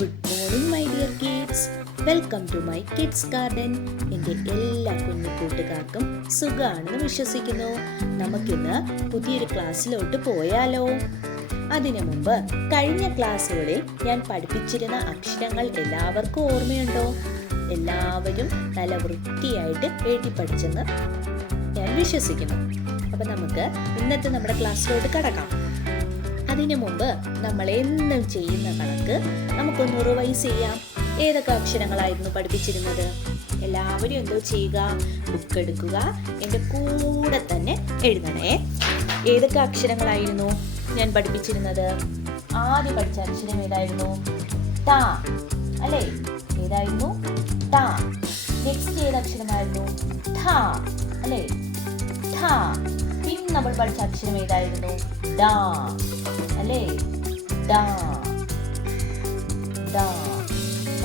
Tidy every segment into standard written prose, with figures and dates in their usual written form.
Good morning my dear kids. Welcome to my kids garden. എൻ്റെ എല്ലാ കുഞ്ഞു കൂട്ടുകാർക്കും സുഖമാണെന്ന് വിശ്വസിക്കുന്നു. നമുക്കിന്ന് പുതിയൊരു ക്ലാസ്സിലോട്ട് പോയാലോ? അതിനു മുമ്പ് കഴിഞ്ഞ ക്ലാസ്സുകളിൽ ഞാൻ പഠിപ്പിച്ചിരുന്ന അക്ഷരങ്ങൾ എല്ലാവർക്കും ഓർമ്മയുണ്ടോ? എല്ലാവരും നല്ല വൃത്തിയായിട്ട് എഴുതി പഠിച്ചെന്ന് ഞാൻ വിശ്വസിക്കുന്നു. അപ്പം നമുക്ക് ഇന്നത്തെ നമ്മുടെ ക്ലാസ്സിലോട്ട് കടക്കാം. അതിനു മുമ്പ് നമ്മൾ എന്നും ചെയ്യുന്ന കണക്ക് നമുക്കൊന്ന് റിവൈസ് ചെയ്യാം. ഏതൊക്കെ അക്ഷരങ്ങളായിരുന്നു പഠിപ്പിച്ചിരുന്നത്? എല്ലാവരും എന്തോ ചെയ്യുക, ബുക്ക് എടുക്കുക, എൻ്റെ കൂടെ തന്നെ എഴുതണേ. ഏതൊക്കെ അക്ഷരങ്ങളായിരുന്നു ഞാൻ പഠിപ്പിച്ചിരുന്നത്? ആദ്യം പഠിച്ച അക്ഷരം ഏതായിരുന്നു? ട അല്ലേ? ഏതായിരുന്നു? ട. നെക്സ്റ്റ് ഏത് അക്ഷരമായിരുന്നു? ഠ അല്ലേ? ഠ. പിന്നെ നമ്മൾ പഠിച്ച അക്ഷരം ഏതായിരുന്നു? ഡ അല്ലേ? ഡ. ഡ.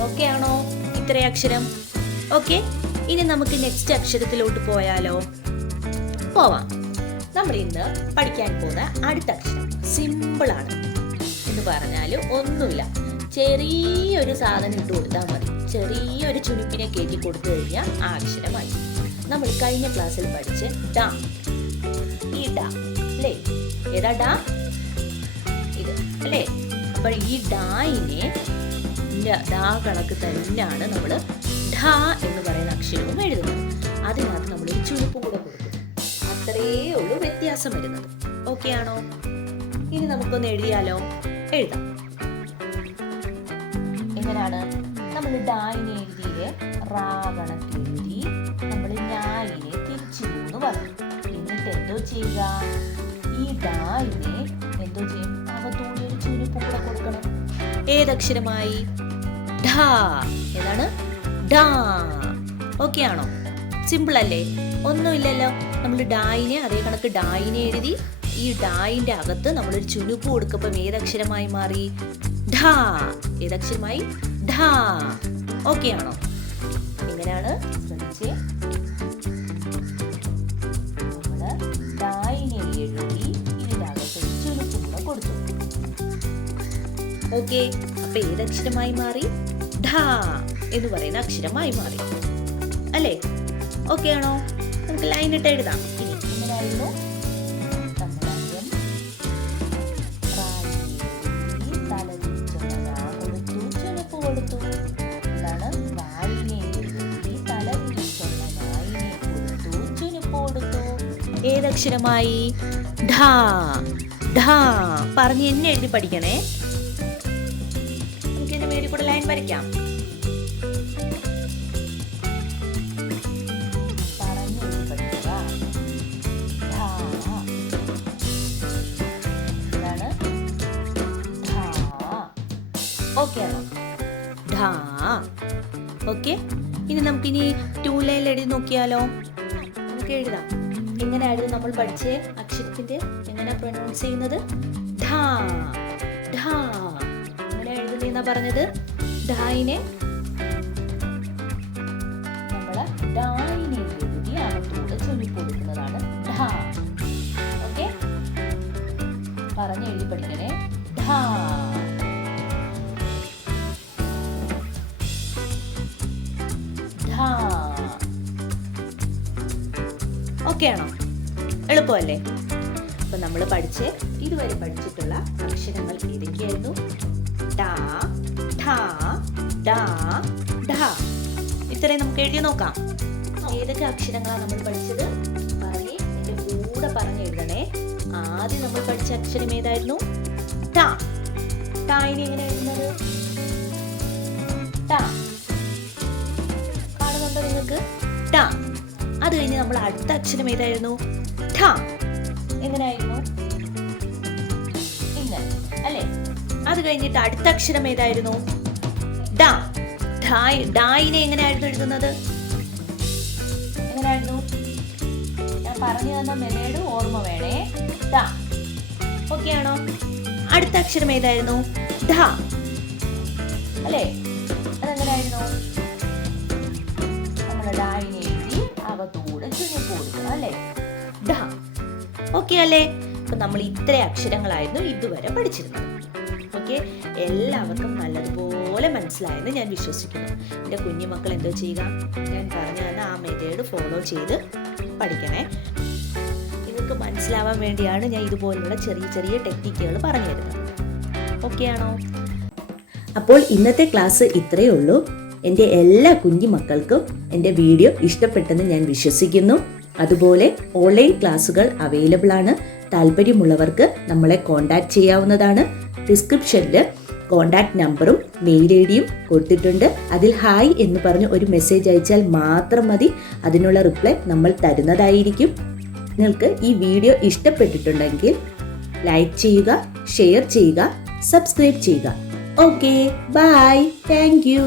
ഓക്കെ ആണോ ഇത്രയും അക്ഷരം? ഓക്കെ, ഇനി നമുക്ക് നെക്സ്റ്റ് അക്ഷരത്തിലോട്ട് പോയാലോ? പോവാം. നമ്മൾ ഇന്ന് പഠിക്കാൻ പോകുന്ന അടുത്ത അക്ഷരം സിമ്പിൾ ആണ്. എന്ന് പറഞ്ഞാൽ ഒന്നുമില്ല, ചെറിയൊരു സാധനം ഇട്ട് കൊടുത്താൽ മതി. ചെറിയൊരു ചുരുപ്പിനെ കയറ്റി കൊടുത്തു കഴിഞ്ഞാൽ ആ അക്ഷരമായി. നമ്മൾ കഴിഞ്ഞ ക്ലാസ്സിൽ പഠിച്ച് ഡ. ഈ ഡ അല്ലേ? ഏതാ ഡ? ഇത് അല്ലേ? അപ്പോൾ ഈ ഡായിനെ ഡാ കണക്ക് തന്നെയാണ് നമ്മൾ ഢ എന്ന് പറയുന്ന അക്ഷരവും എഴുതുന്നത്. അതിനകത്ത് നമ്മൾ ഒരു ചുരുപ്പ് കൂടെ കൊടുക്കും. അത്രയേ ഉള്ളൂ വ്യത്യാസം വരുന്നത്. ഓക്കെ ആണോ? ഇനി നമുക്കൊന്ന് എഴുതിയാലോ? എഴുതാം. എങ്ങനെയാണ്? നമ്മൾ ഡായിനെ എഴുതിയില്ലേ, റാ കണക്ക് എഴുതി നമ്മൾ ഞായിനെ തിരിച്ചു എന്ന് പറഞ്ഞു. എന്നിട്ട് എന്തോ ചെയ്യുക? ഈ ഡായിനെ എന്തോ ചെയ്യും? അകത്തൂടി ഒരു ചുരുപ്പ് കൂടെ കൊടുക്കണം. ഏതക്ഷരമായി? ഢ. ഏതാണ്? ഢ. ഓക്കെ ആണോ? സിമ്പിൾ അല്ലേ? ഒന്നുമില്ലല്ലോ. നമ്മൾ ഡായിനെ അതേ കണക്ക് ഡായിനെ എഴുതി ഈ ഡായിന്റെ അകത്ത് നമ്മളൊരു ചുരുപ്പ് കൊടുക്കുമ്പോൾ ഏതക്ഷരമായി മാറി? ഢ. ഏതക്ഷരമായി? ഢ. ഓക്കെ ആണോ? എങ്ങനെയാണ്? ശ്രദ്ധിച്ചേ. നമ്മള് ഡായിനെ എഴുതി ഇതിനകത്ത് ഒരു ചുരുപ്പ് കൂടെ കൊടുത്തു. ഓക്കെ, അപ്പൊ ഏതക്ഷരമായി മാറി? ഢ എന്ന് പറയുന്ന അക്ഷരമായി മാറി അല്ലേ? ഓക്കെ ആണോ? നമുക്ക് ലൈൻ ഇട്ട് എഴുതാം. ഇനി എങ്ങനെയായിരുന്നു? കൊടുത്തു. എന്താണ്? വായിനെ എഴുതി തല തിരിച്ചുള്ള വായിനെ കൊടുത്തു, ചുരുപ്പ് കൊടുത്തു. ഏതക്ഷരമായി? ഢ. ഢ. പറഞ്ഞ് എന്നെ എഴുതി പഠിക്കണേ. മേടി കൂടെ ലൈൻ വരയ്ക്കാം. ഓക്കെ ആണോ? ഢ. ഓക്കെ, ഇനി നമുക്കിനി 2 ലൈൻ എഴുതി നോക്കിയാലോ? നമുക്ക് എഴുതാം. എങ്ങനെയായിരുന്നു നമ്മൾ പഠിച്ച അക്ഷരത്തിന്റെ എങ്ങനെ പ്രൊനൗൺസ് ചെയ്യുന്നത്? ഢ. ഢ. എഴുതുന്ന പറഞ്ഞത് ഡായിനെ നമ്മള് ഡായിനെ എഴുതി അകത്തൂടെ ചുരുപ്പ് കൊടുക്കുന്നതാണ് ഢ. ഓക്കെ, പറഞ്ഞ് എഴുതി പഠിക്കണേ. ഢ. ഢ. ഓക്കെ ആണോ? എളുപ്പമല്ലേ? അപ്പൊ നമ്മൾ ഇതുവരെ പഠിച്ചിട്ടുള്ള അക്ഷരങ്ങൾ ഏതൊക്കെയായിരുന്നു? ട, ഠ, ഡ, ഢ. ഇത്രയും നമുക്ക് എഴുതി നോക്കാം. ഏതൊക്കെ അക്ഷരങ്ങളാണ് നമ്മൾ പഠിച്ചത്? പറഞ്ഞേ, എന്റെ കൂടെ പറഞ്ഞ് എഴുതണേ. ആദ്യം നമ്മൾ പഠിച്ച അക്ഷരം ഏതായിരുന്നു? ട. ടായിനെ എങ്ങനെ എഴുതുന്നത്? ട. കാണുന്നുണ്ടോ നിങ്ങൾക്ക്? ട. അത് കഴിഞ്ഞ് നമ്മൾ അടുത്ത അക്ഷരം ഏതായിരുന്നു? ഠ. എങ്ങനെയായിരുന്നു? ഇങ്ങനെ അല്ലേ? അത് കഴിഞ്ഞിട്ട് അടുത്ത അക്ഷരം ഏതായിരുന്നു? ഡ. ഡായിനെ എങ്ങനെയായിരുന്നു എഴുതുന്നത്? എങ്ങനെയായിരുന്നു? ഞാൻ പറഞ്ഞു തന്ന മെത്തേഡ് ഓർമ്മ വേണേ. ഡ. ഓക്കെ ആണോ? അടുത്ത അക്ഷരം ഏതായിരുന്നു? ഢ അല്ലേ? അതെങ്ങനെയായിരുന്നു? നമ്മൾ ഡായിനെ എഴുതി അകത്തൂടെ ചുരുപ്പ് കൊടുക്കണം അല്ലേ? ഢ. ഓക്കെ അല്ലേ? അപ്പൊ നമ്മൾ ഇത്ര അക്ഷരങ്ങളായിരുന്നു ഇതുവരെ പഠിച്ചിരുന്നത്. ഓക്കെ, എല്ലാവർക്കും നല്ലതുപോലെ നല്ലപോലെ മനസ്സിലായെന്ന് ഞാൻ വിശ്വസിക്കുന്നു. എൻ്റെ കുഞ്ഞുമക്കൾ എന്തോ ചെയ്യുക, ഞാൻ പറഞ്ഞു തന്ന ആ മെത്തേഡ് ഫോളോ ചെയ്ത് പഠിക്കണേ. നിങ്ങൾക്ക് മനസ്സിലാവാൻ വേണ്ടിയാണ് ഞാൻ ഇതുപോലുള്ള ചെറിയ ചെറിയ ടെക്നിക്കുകൾ പറഞ്ഞു തരുന്നത്. ഓക്കെ ആണോ? അപ്പോൾ ഇന്നത്തെ ക്ലാസ് ഇത്രയേ ഉള്ളൂ. എൻ്റെ എല്ലാ കുഞ്ഞു മക്കൾക്കും എൻ്റെ വീഡിയോ ഇഷ്ടപ്പെട്ടെന്ന് ഞാൻ വിശ്വസിക്കുന്നു. അതുപോലെ ഓൺലൈൻ ക്ലാസ്സുകൾ അവൈലബിൾ ആണ്. താല്പര്യമുള്ളവർക്ക് നമ്മളെ കോൺടാക്ട് ചെയ്യാവുന്നതാണ്. ഡിസ്ക്രിപ്ഷനിൽ കോൺടാക്ട് നമ്പറും മെയിൽ ഐ ഡിയും കൊടുത്തിട്ടുണ്ട്. അതിൽ ഹായ് എന്ന് പറഞ്ഞ് ഒരു മെസ്സേജ് അയച്ചാൽ മാത്രം മതി. അതിനുള്ള റിപ്ലൈ നമ്മൾ തരുന്നതായിരിക്കും. നിങ്ങൾക്ക് ഈ വീഡിയോ ഇഷ്ടപ്പെട്ടിട്ടുണ്ടെങ്കിൽ ലൈക്ക് ചെയ്യുക, ഷെയർ ചെയ്യുക, സബ്സ്ക്രൈബ് ചെയ്യുക. Okay, bye, thank U.